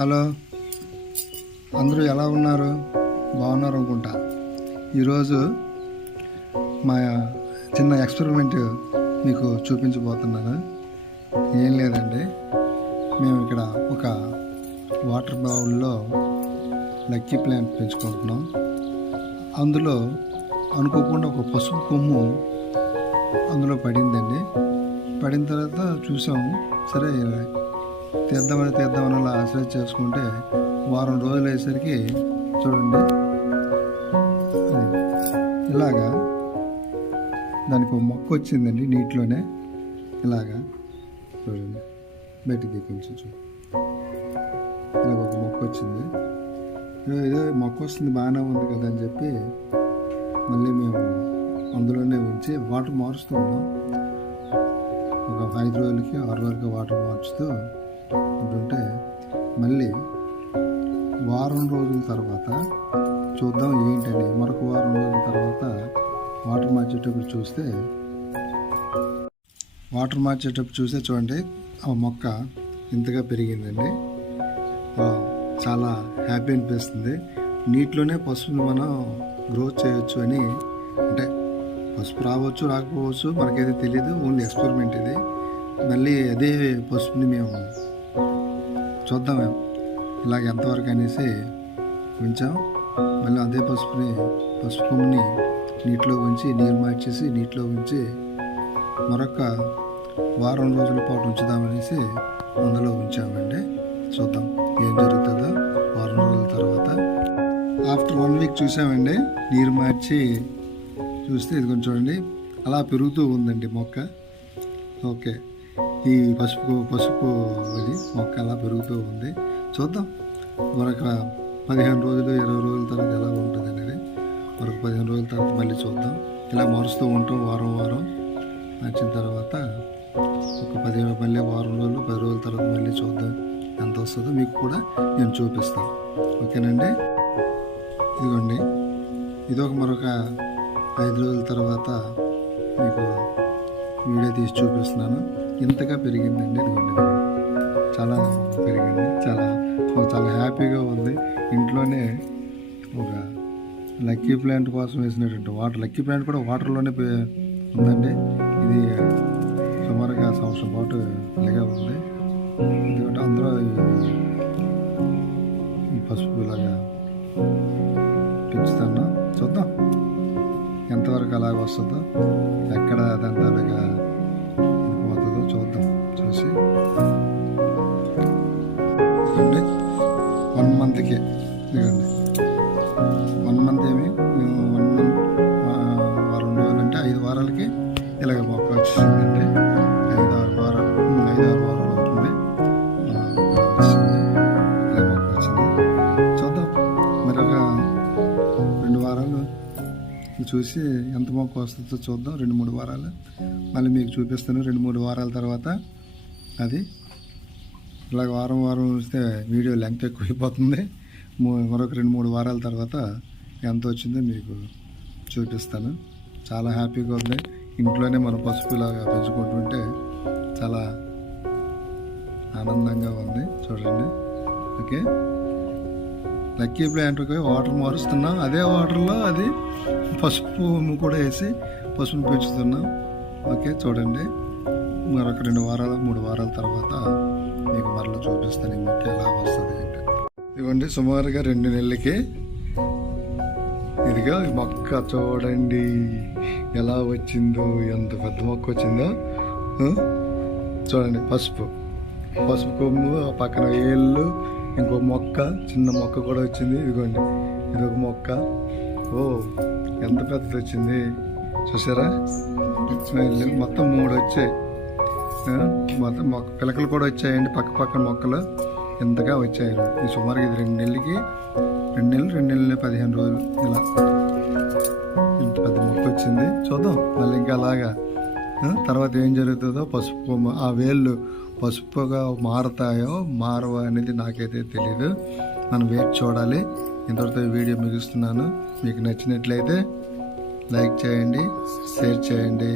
Hello. అందరూ ఎలా ఉన్నారు? బాగున్నారు అనుకుంటా. ఈరోజు మా చిన్న ఎక్స్పెరిమెంట్ మీకు చూపించబోతున్నాను. ఏం లేదండి. మేము ఇక్కడ ఒక వాటర్ బౌల్లో లక్కీ ప్లాంట్ పెంచుకుంటున్నాం. అందులో అనుకోకుండా ఒక పసుపు కొమ్ము అందులో పడిందండి. పడిన తర్వాత చూసాము. సరే తీద్దామని తీద్దామని అలా ఆశ్రయ చేసుకుంటే వారం రోజులు అయ్యేసరికి చూడండి. ఇలాగా దానికి ఒక మొక్క వచ్చిందండి నీటిలోనే. ఇలాగా చూడండి. బయటికి కొంచెం చూడండి ఇలాగ ఒక మొక్క వచ్చింది. ఏదో మొక్క వస్తుంది బాగానే ఉంది కదా అని చెప్పి మళ్ళీ మేము అందులోనే ఉంచి వాటర్ మారుస్తూ ఉన్నాం. ఒక ఐదు రోజులకి ఆరు రోజులకి వాటర్ మార్చుతూ ఉంటుంటే మళ్ళీ వారం రోజుల తర్వాత చూద్దాం ఏంటని. మరొక వారం రోజుల తర్వాత వాటర్ మార్చేటప్పుడు చూస్తే వాటర్ మార్చేటప్పుడు చూస్తే చూడండి ఆ మొక్క ఇంతగా పెరిగిందండి. చాలా హ్యాపీ అనిపిస్తుంది. నీటిలోనే పసుపుని మనం గ్రోత్ చేయొచ్చు అని అంటే పసుపు రావచ్చు రాకపోవచ్చు మనకైతే తెలియదు ఓన్లీ ఎక్స్పెరిమెంట్ ఇది. మళ్ళీ అదే పసుపుని మేము చూద్దాం ఇలాగ ఎంతవరకు అనేసి ఉంచాం. మళ్ళీ అదే పసుపుని పసుపు కొమ్ముని నీటిలో ఉంచి నీరు మార్చేసి నీటిలో ఉంచి మరొక వారం రోజుల పాటు ఉంచుదామనేసి అందులో ఉంచామండి. చూద్దాం ఏం జరుగుతుందో వారం రోజుల తర్వాత. ఆఫ్టర్ వన్ వీక్ చూసామండి. నీరు మార్చి చూస్తే ఇది కొంచెం చూడండి. అలా పెరుగుతూ ఉందండి మొక్క. ఓకే. ఈ పసుపు పసుపు ఇది మొక్క అలా పెరుగుతూ ఉంది. చూద్దాం. మరొక పదిహేను రోజులు ఇరవై రోజుల తర్వాత ఎలా ఉంటుంది అనేది. మరొక పదిహేను రోజుల తర్వాత మళ్ళీ చూద్దాం. ఇలా మారుస్తూ ఉంటాం వారం వారం. మార్చిన తర్వాత ఒక పదిహేను మళ్ళీ వారం రోజులు పది రోజుల తర్వాత మళ్ళీ చూద్దాం ఎంత వస్తుందో. మీకు కూడా నేను చూపిస్తాను. ఓకేనండి? ఇదిగోండి. ఇదొక మరొక ఐదు రోజుల తర్వాత మీకు వీడియో తీసి చూపిస్తున్నాను. ఇంతగా పెరిగిందండి ఇదిగోండి ఇది. చాలా పెరిగింది. చాలా చాలా హ్యాపీగా ఉంది. ఇంట్లోనే ఒక లక్కీ ప్లాంట్ కోసం వేసినటువంటి వాటర్ లక్కీ ప్లాంట్ కూడా వాటర్లోనే ఉందండి. ఇది సుమారుగా సంవత్సరం పాటు ఇలాగే ఉంది. ఎందుకంటే అందరూ ఈ- పసుపు ఇలాగా పెంచుతున్నా చూద్దాం. ఎంతవరకు అలాగ వస్తుందో. చూసి ఎంత మొక్క వస్తుందో చూద్దాం. రెండు మూడు వారాలు. మళ్ళీ మీకు చూపిస్తాను. రెండు మూడు వారాల తర్వాత అది ఇలాగ వారం వారం చూస్తే వీడియో లెంగ్త్ ఎక్కువైపోతుంది. మరొక రెండు మూడు వారాల తర్వాత ఎంత వచ్చిందో మీకు చూపిస్తాను. చాలా హ్యాపీగా ఉంది. ఇంట్లోనే మనం పసుపు ఇలాగా పెంచుకుంటుంటే చాలా ఆనందంగా ఉంది. చూడండి. ఓకే. లక్కీ ప్లాంట్కి వాటర్ మారుస్తున్నాం. అదే వాటర్లో అది పసుపు కూడా వేసి పసుపును పెంచుతున్నాం. ఓకే చూడండి. మరొక రెండు వారాలు మూడు వారాల తర్వాత మీకు మరలా చూపిస్తాను ఈ మొక్క ఎలా వస్తుంది ఏంటి ఇవ్వండి సుమారుగా రెండు నెలలకి. ఇదిగా మొక్క చూడండి. ఎలా వచ్చిందో ఎంత పెద్ద మొక్క వచ్చిందో. చూడండి పసుపు. పసుపు కొమ్ము ఆ పక్కన ఏళ్ళు ఇంకో మొక్క చిన్న మొక్క కూడా వచ్చింది. ఇదిగోండి. ఇది ఒక మొక్క. ఓ ఎంత పెద్దది వచ్చింది. చూసారా? మొత్తం మూడు వచ్చాయి. మొత్తం మొక్క పిలకలు కూడా వచ్చాయండి పక్క పక్క మొక్కలు. ఎంతగా వచ్చాయండి ఈ సుమారుగా ఇది రెండు నెలలకి రెండు నెలలు రెండు నెలలు పదిహేను రోజులు. ఇలా. ఇంత పెద్ద మొక్క వచ్చింది. చూద్దాం. మళ్ళీ ఇంకా అలాగా. తర్వాత ఏం జరుగుతుందో పసుపు ఆ వేళ్ళు పసుపుగా మారతాయో మారవో అనేది నాకైతే తెలియదు మనం వెయిట్ చూడాలి. ఇంతవరకు వీడియో ముగిస్తున్నాను. మీకు నచ్చినట్లయితే లైక్ చేయండి షేర్ చేయండి.